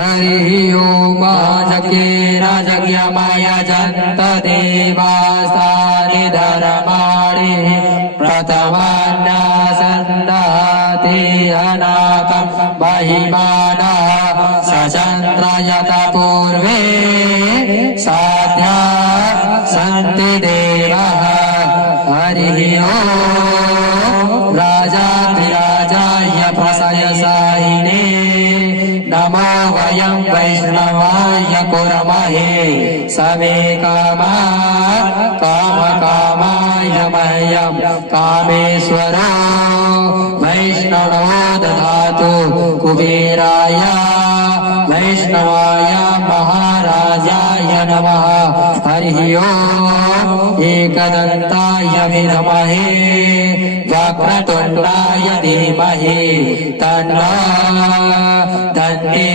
हरि ओम राजज्ञमयजन्त देवास्तानि धर्माणि प्रथमान्यासन्दाति अनाकं महिमानः सचन्द्रयत पूर्वे साध्या सन्ति देवः हरि ओम राजाधिराजाय प्रसयसायिने नमो वयं वैष्णवाय कुर्महे समे कामा कामकामाय मह्यं कामेश्वरो वैष्णवो ददातु कुबेराय वैष्णवाय महाराजाय नमः हरि ओम एकदन्ताय विद्महे वक्रतुण्डाय धीमहि तन्नो दन्ति